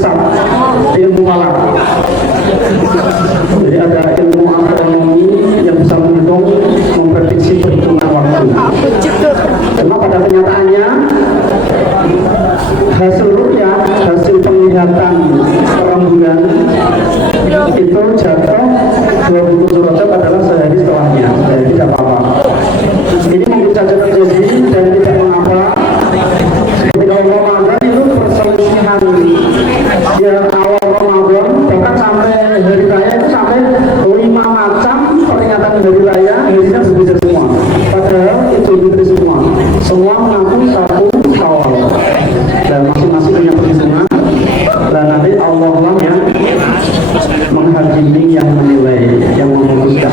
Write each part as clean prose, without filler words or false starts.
hisab, ilmu falak. Jadi ada ilmu astronomi yang bisa menghitung, memprediksi perhitungan waktu. Karena pada kenyataannya hasil ru'yah, hasil penglihatan rembulan itu jatuh 27 Rajab adalah sehari setelahnya, jadi tidak apa-apa. Ini mungkin saja terjadi dan tidak mengapa. Ketika Ramadan itu perselisihan ya, awal Ramadan bahkan sampai hari raya itu sampai 5 macam peringatan hari raya, harinya berbeda semua. Padahal itu berbeda semua mengaku satu Syawal dan masing-masing punya perhitungan. Dan nanti Allah lah yang menghakimi, yang menilai, yang memutuskan.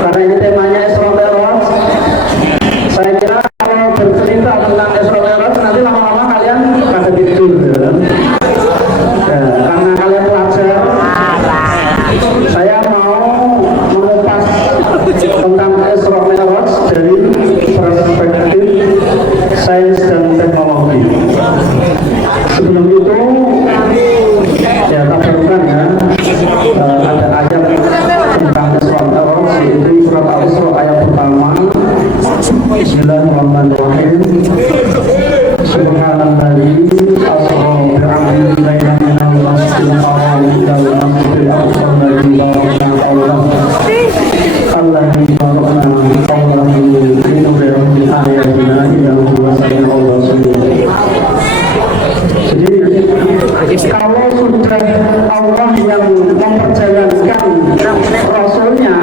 Karena ini temanya Isra Mi'raj, saya kira kalau bercerita tentang Isra Mi'raj nanti lama-lama kalian pada tidur ya. Karena kalian pelajar, saya mau mengupas tentang Isra Mi'raj dari perspektif sains dan teknologi. Sebelum itu ya tabarkan ya, ada ayat tentang Isra Mi'raj, yaitu surat Al-Isra ayat pertama. Bismillahirrahmanirrahim. Subhanalladzi asra bi'abdihi lailan minal masjidil haram ilal masjidil aqsa alladzi barakna hawlahu alladzi barakna hawlahu linuriyahu min ayatina innahu huwas sami'ul basir. Jadi kalau sudah Allah yang memperjalankan Rasulnya,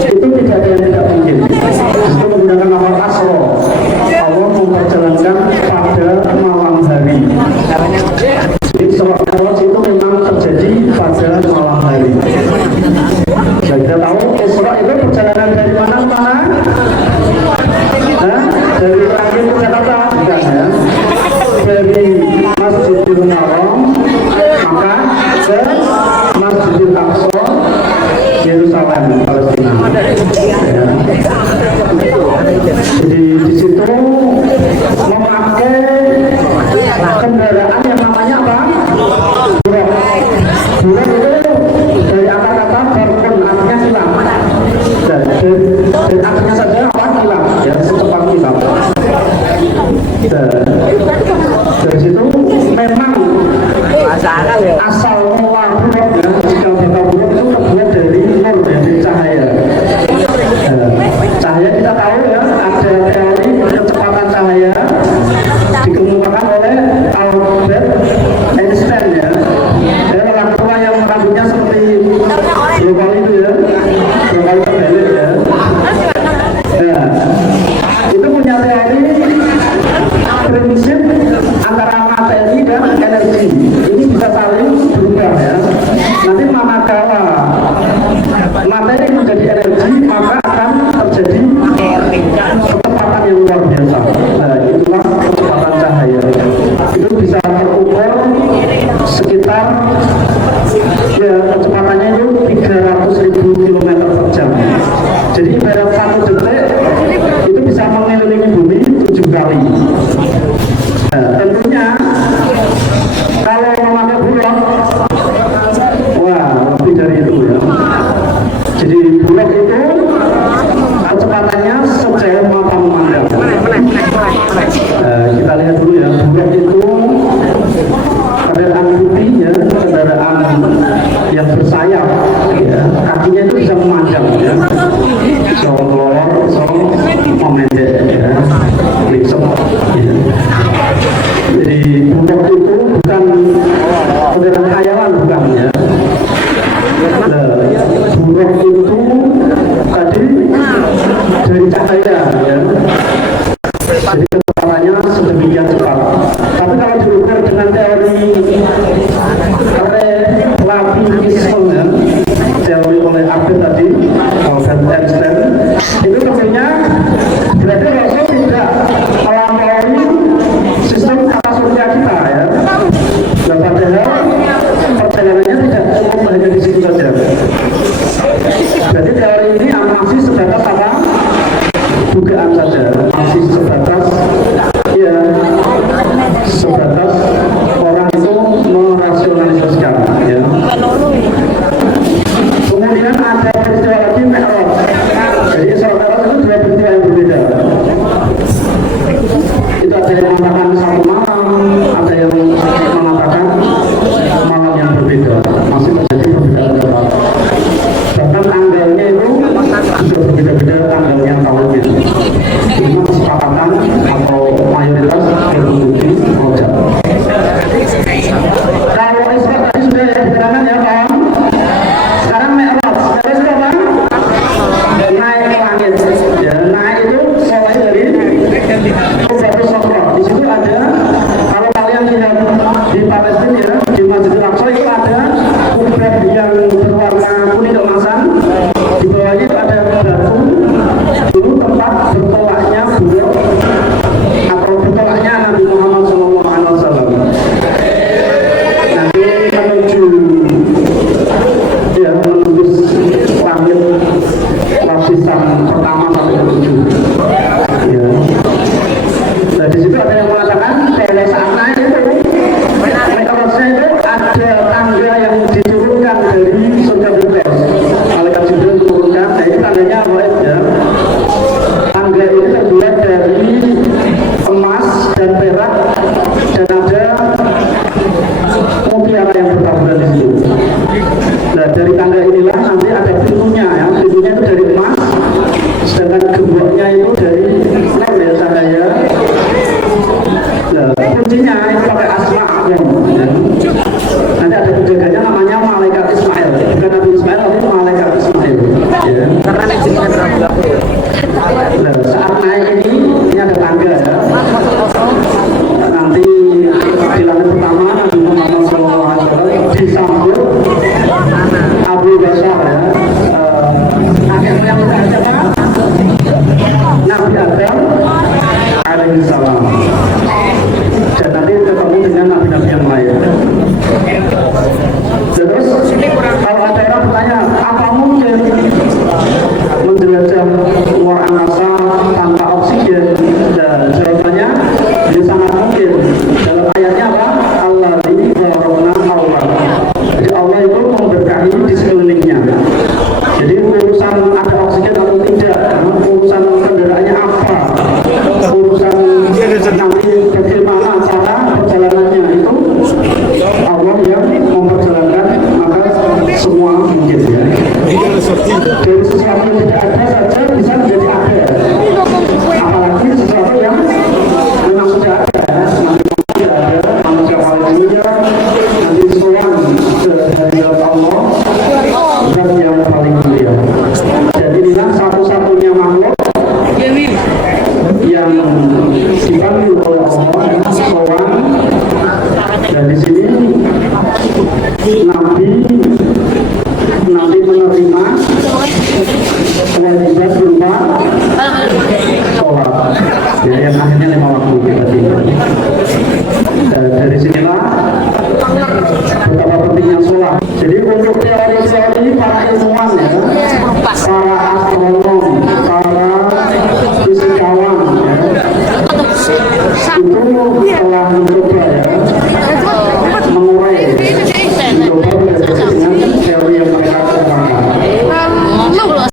itu tidak ada yang tidak mungkin. Itu menggunakan lafaz asro, Allah memperjalankan pada malam hari. Jadi Isra Mi'raj itu memang terjadi pada malam hari. Ya, kita tahu Isra itu perjalanan dari mana ke mana? Dari langit ke Jakarta, bukan ya? Dari Masjidil Haram maka ke Masjidil Aqsa Yerusalem, Palestina. Ya. Jadi di situ memakai kendaraan yang namanya apa? Buraq. Buraq itu dari kata-kata barkun, artinya hilang. Dan artinya saja apa? Hilang. Ya, secepat hilang. Dari situ memang asal mula buraq ya, jika kata buraq itu terbuat dari nur, dari cahaya. Cahaya kita tahu ya, ada teori kecepatan cahaya dikemukakan oleh Albert Einstein ya. Dia orang tua yang rambutnya seperti global itu ya, global terbalik ya. Itu punya teori prinsip antara materi dan energi. Ini bisa saling berubah ya. Nanti manakala materi menjadi energi, maka akan terjadi kecepatan yang luar biasa. Nah, itulah kecepatan cahaya. Itu bisa terukur sekitar ya, kecepatannya itu 300.000 km per jam. Jadi dalam 1 detik itu bisa mengelilingi bumi 7 kali. Tentunya kalau memakai buraq, wah lebih dari itu ya. Jadi buraq itu kecepatannya sejauh mata memandang. Kita lihat dulu ya, buraq itu kendaraan putihnya, kendaraan yang bersayap ya, kakinya itu bisa memanjang ya, bisa melorot, bisa memendek ya, bisa ya. Jadi buraq itu bukan kendaraan khayalan, bukan ya. Buraq itu tadi dari cahaya ya. Jadi kecepatannya sedemikian cepat. Tapi kalau satu malam, ada yang mengatakan malam yang berbeda, masih terjadi perbedaan pendapat. Bahkan tanggalnya itu juga berbeda-beda tanggalnya tahunnya. Ini kesepakatan atau mayoritas berkunjung rojak. Kalau Isra tadi sudah ya diterangkan ya Pak. Sekarang Mi'raj, Mi'raj itu apa? Naik ke langit. Ya, naik itu mulai dari Batul Sofra. Di situ ada, kalau kalian lihat di Palestina ya, di Masjidil Aqsa itu ada kubah yang berwarna kuning keemasan. Di bawahnya itu ada batu. Dulu tempat bertolaknya beliau atau bertolaknya Nabi Muhammad SAW. Nanti menuju ya menembus langit lapisan pertama sampai ke-7. Ya. Nah di situ ada yang mengatakan pada saat naik itu Mi'rajnya itu ada tangga yang diturunkan dari surga Firdaus. Malaikat Jibril turunkan, nah ini tandanya apa ya? Tangga ini terbuat dari emas dan perak dan ada mutiara yang bertaburan di situ. Nah dari tangga inilah nanti ada pintunya ya, pintunya itu dari emas, sedangkan gemboknya itu dari lem ya cahaya. Nah, kuncinya itu pakai asma ya. Nanti ada penjaganya namanya Malaikat Ismail, bukan Nabi Ismail tapi Malaikat Ismail. Ya. Nah, saat naik ini ada tangga ya. Nanti di langit pertama Nabi Muhammad SAW disambut Abu Basar ya. Akhirnya yang berkata Nabi Adam alaihissalam. Dan nanti ketemu dengan nabi-nabi yang lain. Terus kalau ada orang bertanya, apa mungkin menjelajah luar angkasa tanpa oksigen? Dan jawabannya, ya sangat mungkin. Dalam ayatnya apa? Allah ini warona Allah. Jadi Allah itu memberkahi di sekelilingnya. Jadi urusan ada oksigen atau tidak, urusan kendaraannya apa, urusan nanti bagaimana cara perjalanannya itu Allah yang memperjalankan, maka semua mungkin ya. Dari sesuatu yang tidak ada saja bisa menjadi ada, apalagi sesuatu yang memang sudah ada, sudah ada manusia manusia nanti soal dari Allah dan yang paling mulia. Jadi inilah satu-satunya makhluk yang dipanggil oleh Allah yang soal. Dan di sini Nabi menerima kewajiban berupa sholat. Jadi yang akhirnya 5 waktu kita tinggal.